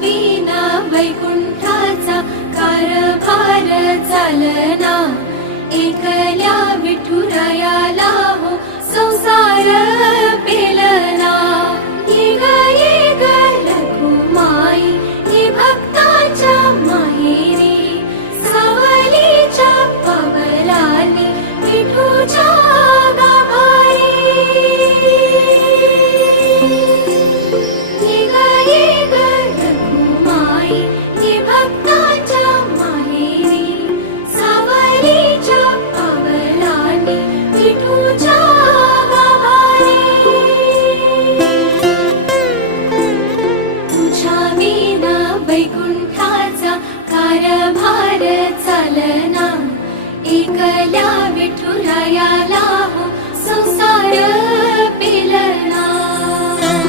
विना वैकुंठाचा कारभार चालना, एकल्या विठुरायाला हो संसार पेलना। ये ग रखुमाई ही भक्ताच्या माहेरी, सावलीच्या पावलांनी विठूच्या गाभारी। ये ग रखुमाई ही भक्ताच्या माहेरी, सावलीच्या पावलांनी विठूच्या गाभारी। तुझ्या विना वैकुंठाचा कारभार चालना, एकल्या विठुरायाला हो संसार